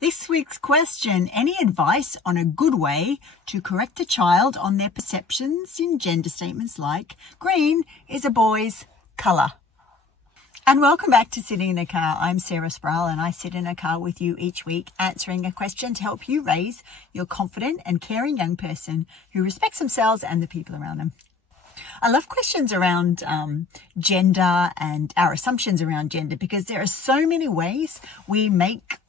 This week's question, any advice on a good way to correct a child on their perceptions in gender statements like green is a boy's colour? And welcome back to Sitting in a Car. I'm Sarah Sproul and I sit in a car with you each week answering a question to help you raise your confident and caring young person who respects themselves and the people around them. I love questions around gender and our assumptions around gender because there are so many ways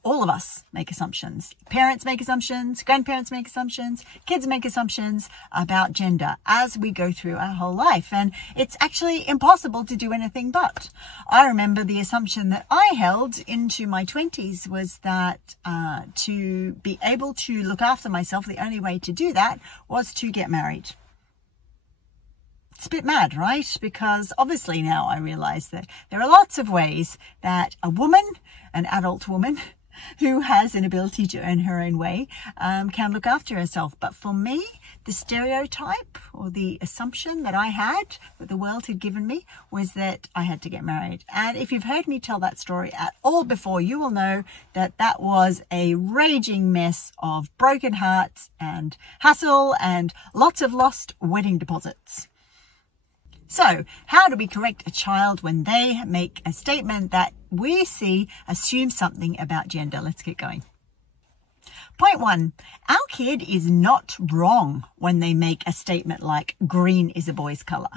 all of us make assumptions. Parents make assumptions, grandparents make assumptions, kids make assumptions about gender as we go through our whole life. And it's actually impossible to do anything but. I remember the assumption that I held into my 20s was that to be able to look after myself, the only way to do that was to get married. It's a bit mad, right? Because obviously now I realize that there are lots of ways that a woman, an adult woman, who has an ability to earn her own way, can look after herself. But for me, the stereotype or the assumption that I had, that the world had given me, was that I had to get married. And if you've heard me tell that story at all before, you will know that that was a raging mess of broken hearts and hassle and lots of lost wedding deposits. So, how do we correct a child when they make a statement that we see assumes something about gender? Let's get going. Point 1, our kid is not wrong when they make a statement like green is a boy's colour.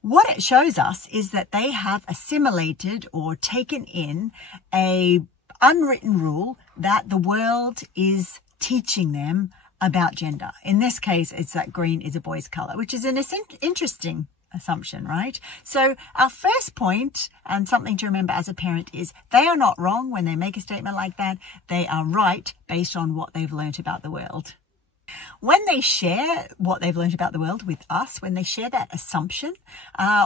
What it shows us is that they have assimilated or taken in an unwritten rule that the world is teaching them about gender. In this case, it's that green is a boy's colour, which is an interesting assumption, right? So our first point, and something to remember as a parent, is they are not wrong when they make a statement like that. They are right based on what they've learnt about the world. When they share what they've learnt about the world with us, when they share that assumption,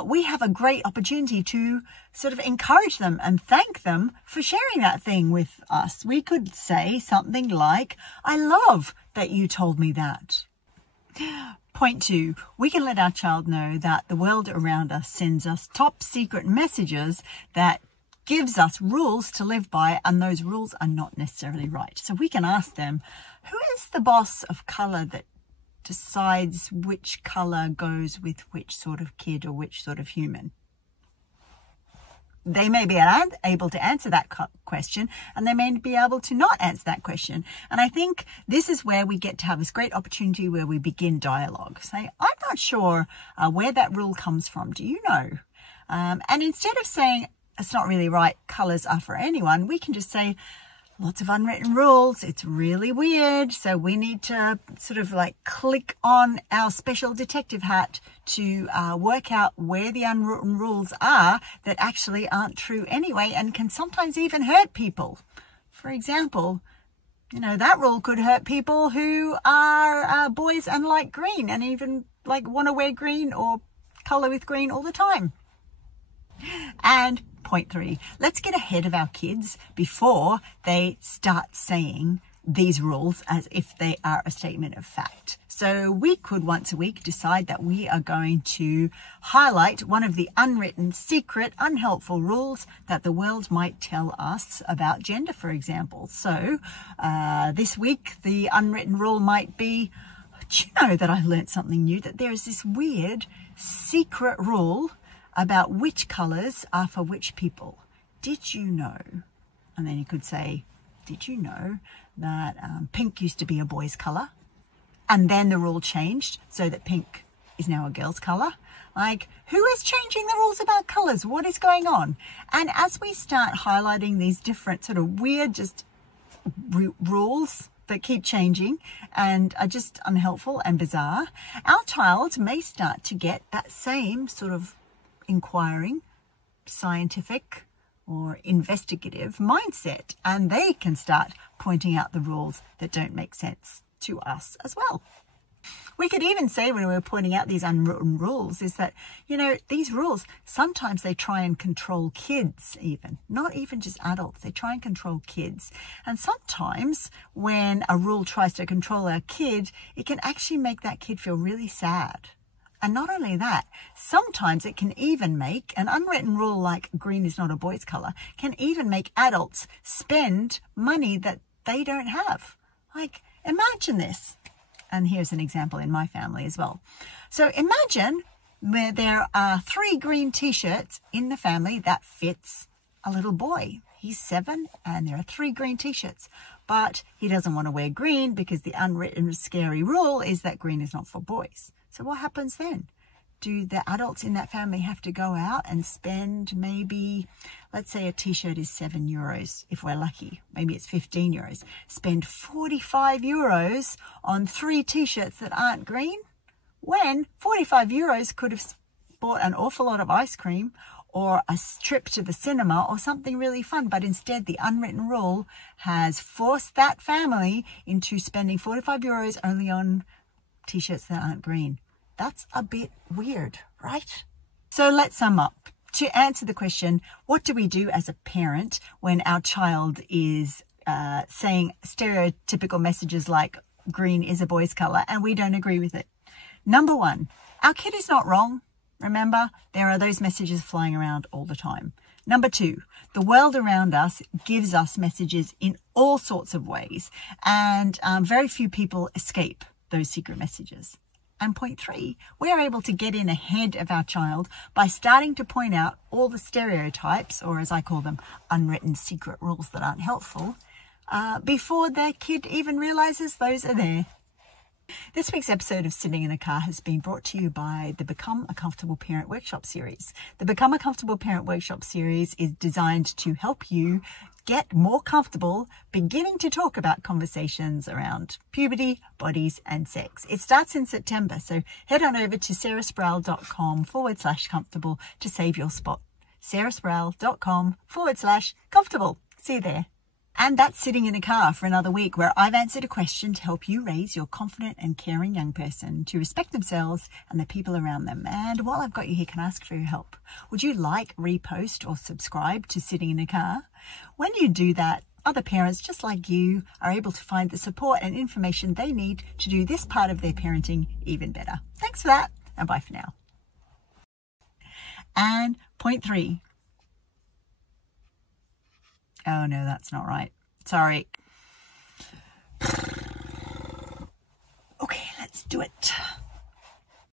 we have a great opportunity to sort of encourage them and thank them for sharing that thing with us. We could say something like, I love that you told me that. Point 2, we can let our child know that the world around us sends us top secret messages that gives us rules to live by, and those rules are not necessarily right. So we can ask them, who is the boss of colour that decides which colour goes with which sort of kid or which sort of human? They may be able to answer that question, and they may be able to not answer that question. And I think this is where we get to have this great opportunity where we begin dialogue. Say, I'm not sure where that rule comes from. Do you know? And instead of saying, it's not really right, colours are for anyone, we can just say, lots of unwritten rules. It's really weird. So we need to sort of like click on our special detective hat to work out where the unwritten rules are that actually aren't true anyway and can sometimes even hurt people. For example, you know, that rule could hurt people who are boys and like green and even like want to wear green or colour with green all the time. And point 3, let's get ahead of our kids before they start saying these rules as if they are a statement of fact. So we could once a week decide that we are going to highlight one of the unwritten, secret, unhelpful rules that the world might tell us about gender, for example. So this week, the unwritten rule might be, do you know that I learnt something new? That there is this weird secret rule about which colours are for which people. Did you know? And then you could say, did you know that pink used to be a boy's colour? And then the rule changed so that pink is now a girl's colour. Like, who is changing the rules about colours? What is going on? And as we start highlighting these different sort of weird just rules that keep changing and are just unhelpful and bizarre, our child may start to get that same sort of inquiring, scientific or investigative mindset, and they can start pointing out the rules that don't make sense to us as well. We could even say when we're pointing out these unwritten rules is that, you know, these rules, sometimes they try and control kids even, not even just adults, they try and control kids. And sometimes when a rule tries to control our kid, it can actually make that kid feel really sad. And not only that, sometimes it can even make an unwritten rule like green is not a boy's colour, can even make adults spend money that they don't have. Like, imagine this. And here's an example in my family as well. So imagine where there are 3 green t-shirts in the family that fits a little boy. He's 7 and there are 3 green t-shirts, but he doesn't want to wear green because the unwritten scary rule is that green is not for boys. So what happens then? Do the adults in that family have to go out and spend maybe, let's say a t-shirt is €7 if we're lucky, maybe it's €15, spend €45 on 3 t-shirts that aren't green, when €45 could have bought an awful lot of ice cream or a trip to the cinema or something really fun, but instead the unwritten rule has forced that family into spending €45 only on t-shirts that aren't green. That's a bit weird, right? So let's sum up. To answer the question, what do we do as a parent when our child is saying stereotypical messages like green is a boy's color and we don't agree with it? Number 1, our kid is not wrong. Remember, there are those messages flying around all the time. Number 2, the world around us gives us messages in all sorts of ways, and very few people escape those secret messages. And point 3, we are able to get in ahead of our child by starting to point out all the stereotypes, or as I call them, unwritten secret rules that aren't helpful, before their kid even realizes those are there. This week's episode of Sitting in a Car has been brought to you by the Become a Comfortable Parent Workshop Series. The Become a Comfortable Parent Workshop Series is designed to help you get more comfortable beginning to talk about conversations around puberty, bodies, and sex. It starts in September, so head on over to sarahsproul.com/comfortable to save your spot. sarahsproul.com/comfortable. See you there. And that's Sitting in a Car for another week, where I've answered a question to help you raise your confident and caring young person to respect themselves and the people around them. And while I've got you here, can I ask for your help? Would you like, repost, or subscribe to Sitting in a Car? When you do that, other parents just like you are able to find the support and information they need to do this part of their parenting even better. Thanks for that, and bye for now. And point 3. Oh no, that's not right. Sorry. Okay, let's do it.